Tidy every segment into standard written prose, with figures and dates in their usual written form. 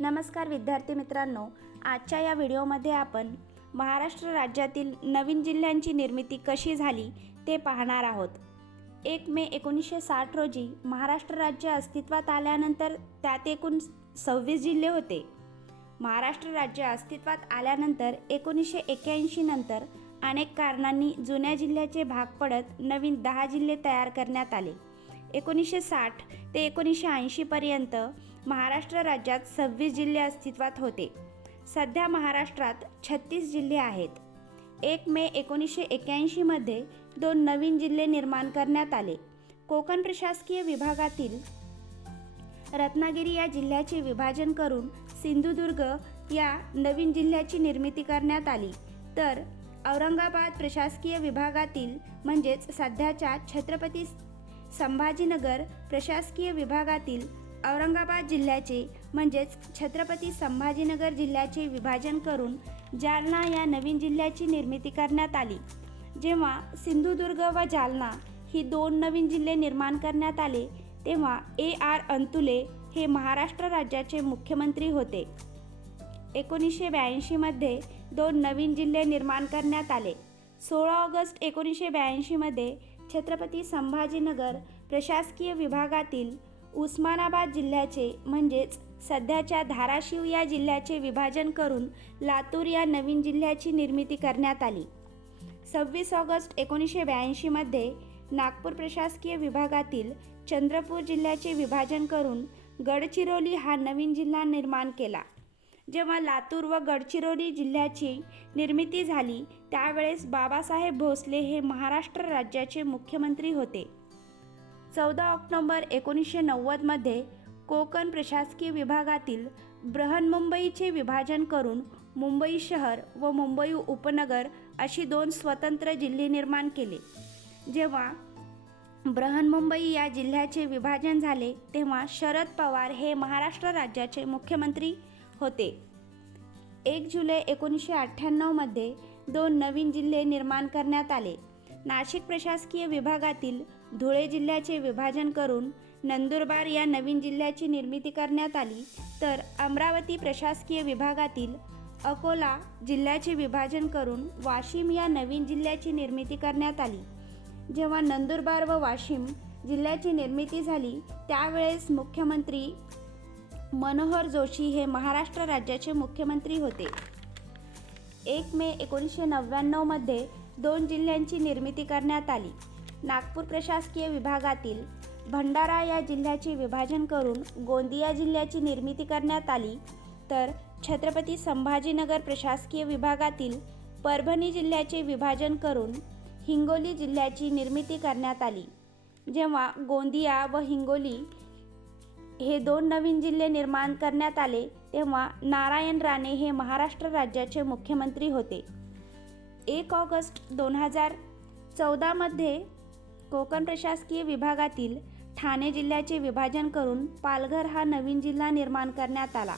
नमस्कार विद्यार्थी मित्रांनो, आजच्या या व्हिडिओमध्ये आपण महाराष्ट्र राज्यातील नवीन जिल्ह्यांची निर्मिती कशी झाली ते पाहणार आहोत। 1 मे 1960 रोजी महाराष्ट्र राज्य अस्तित्वात आल्यानंतर त्यात एकूण 26 जिल्हे होते। महाराष्ट्र राज्य अस्तित्वात आल्यानंतर 1981 नंतर अनेक कारणांनी जुन्या जिल्ह्याचे भाग पडत नवीन 10 जिल्हे तयार करण्यात आले। 1960 ते 1980 पर्यंत महाराष्ट्र राज्यात 26 जिल्हे अस्तित्वात होते। सध्या महाराष्ट्रात 36 जिल्हे आहेत। 1 मे 1981 मध्ये 2 नवीन जिल्हे निर्माण करण्यात आले। कोकण प्रशासकीय विभागातील रत्नागिरी या जिल्ह्याचे विभाजन करून सिंधुदुर्ग या नवीन जिल्ह्याची निर्मिती करण्यात आली, तर औरंगाबाद प्रशासकीय विभागातील म्हणजेच सध्याच्या छत्रपती संभाजीनगर प्रशासकीय विभागातील औरंगाबाद जिल्ह्याचे म्हणजेच छत्रपती संभाजीनगर जिल्ह्याचे विभाजन करून जालना या नवीन जिल्ह्याची निर्मिती करण्यात आली। जेव्हा सिंधुदुर्ग व जालना ही 2 नवीन जिल्हे निर्माण करण्यात आले, तेव्हा AR अंतुले हे महाराष्ट्र राज्याचे मुख्यमंत्री होते। 1982 मध्ये 2 नवीन जिल्हे निर्माण करण्यात आले। 16 ऑगस्ट 1982 मध्ये छत्रपती संभाजीनगर प्रशासकीय विभागातील उस्मानाबाद जिल्ह्याचे म्हणजेच सध्याच्या धाराशिव या जिल्ह्याचे विभाजन करून लातूर या नवीन जिल्ह्याची निर्मिती करण्यात आली। 26 ऑगस्ट 1982 मध्ये नागपूर प्रशासकीय विभागातील चंद्रपूर जिल्ह्याचे विभाजन करून गडचिरोली हा नवीन जिल्हा निर्माण केला। जेव्हा लातूर व गडचिरोली जिल्ह्याची निर्मिती झाली, त्यावेळेस बाबासाहेब भोसले हे महाराष्ट्र राज्याचे मुख्यमंत्री होते। 14 ऑक्टोबर 1990 मध्ये कोकण प्रशासकीय विभागातील बृहन्मुंबईचे विभाजन करून मुंबई शहर व मुंबई उपनगर अशी 2 स्वतंत्र जिल्हे निर्माण केले। जेव्हा बृहन्मुंबई या जिल्ह्याचे विभाजन झाले, तेव्हा शरद पवार हे महाराष्ट्र राज्याचे मुख्यमंत्री होते। 1 जुलै 1998 मध्ये 2 नवीन जिल्हे निर्माण करण्यात आले। नाशिक प्रशासकीय विभागातील धुळे जिल्ह्याचे विभाजन करून नंदुरबार या नवीन जिल्ह्याची निर्मिती करण्यात आली, तर अमरावती प्रशासकीय विभागातील अकोला जिल्ह्याचे विभाजन करून वाशिम या नवीन जिल्ह्याची निर्मिती करण्यात आली। जेव्हा नंदुरबार व वाशिम जिल्ह्याची निर्मिती झाली, त्यावेळेस मुख्यमंत्री मनोहर जोशी हे महाराष्ट्र राज्याचे मुख्यमंत्री होते। 1 मे 1999 मध्ये 2 जिल्ह्यांची निर्मिती करण्यात आली। नागपूर प्रशासकीय विभागातील भंडारा या जिल्ह्याचे विभाजन करून गोंदिया जिल्ह्याची निर्मिती करण्यात आली, तर छत्रपती संभाजीनगर प्रशासकीय विभागातील परभणी जिल्ह्याचे विभाजन करून हिंगोली जिल्ह्याची निर्मिती करण्यात आली। जेव्हा गोंदिया व हिंगोली हे 2 नवीन जिल्हे निर्माण करण्यात आले, तेव्हा नारायण राणे हे महाराष्ट्र राज्याचे मुख्यमंत्री होते। 1 ऑगस्ट 2014 मध्ये कोकण प्रशासकीय विभागातील ठाणे जिल्ह्याचे विभाजन करून पालघर हा नवीन जिल्हा निर्माण करण्यात आला।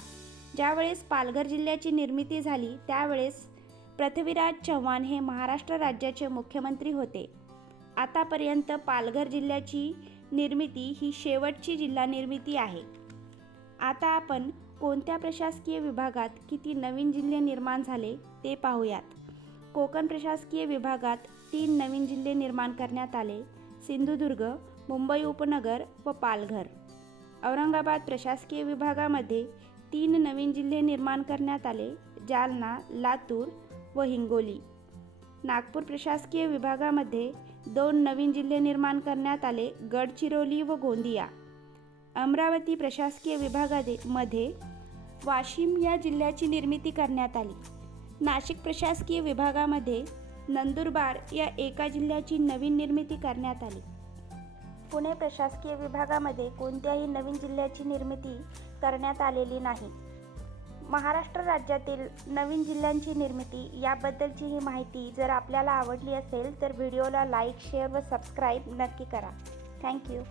ज्यावेळेस पालघर जिल्ह्याची निर्मिती झाली, त्यावेळेस पृथ्वीराज चव्हाण हे महाराष्ट्र राज्याचे मुख्यमंत्री होते। आतापर्यंत पालघर जिल्ह्याची निर्मिती ही शेवटची जिल्हा निर्मिती आहे। आता आपण कोणत्या प्रशासकीय विभागात किती नवीन जिल्हे निर्माण झाले ते पाहूयात। कोकण प्रशासकीय विभागात 3 नवीन जिल्हे निर्माण करण्यात आले: सिंधुदुर्ग, मुंबई उपनगर व पालघर। औरंगाबाद प्रशासकीय विभागामध्ये 3 नवीन जिल्हे निर्माण करण्यात आले: जालना, लातूर व हिंगोली। नागपूर प्रशासकीय विभागामध्ये 2 नवीन जिल्हे निर्माण करण्यात आले: गडचिरोली व गोंदिया। अमरावती प्रशासकीय विभागामध्ये वाशिम या जिल्ह्याची निर्मिती करण्यात आली। नाशिक प्रशासकीय विभागामध्ये नंदुरबार या एका जिल्ह्याची नवीन निर्मिती करण्यात आली। पुणे प्रशासकीय विभागामध्ये कोणत्याही नवीन जिल्ह्याची निर्मिती करण्यात आलेली नाही। महाराष्ट्र राज्यातील नवीन जिल्ह्यांची निर्मिती याबद्दलची ही माहिती जर आपल्याला आवडली असेल तर व्हिडिओला लाईक, शेअर व सबस्क्राईब नक्की करा। थँक्यू।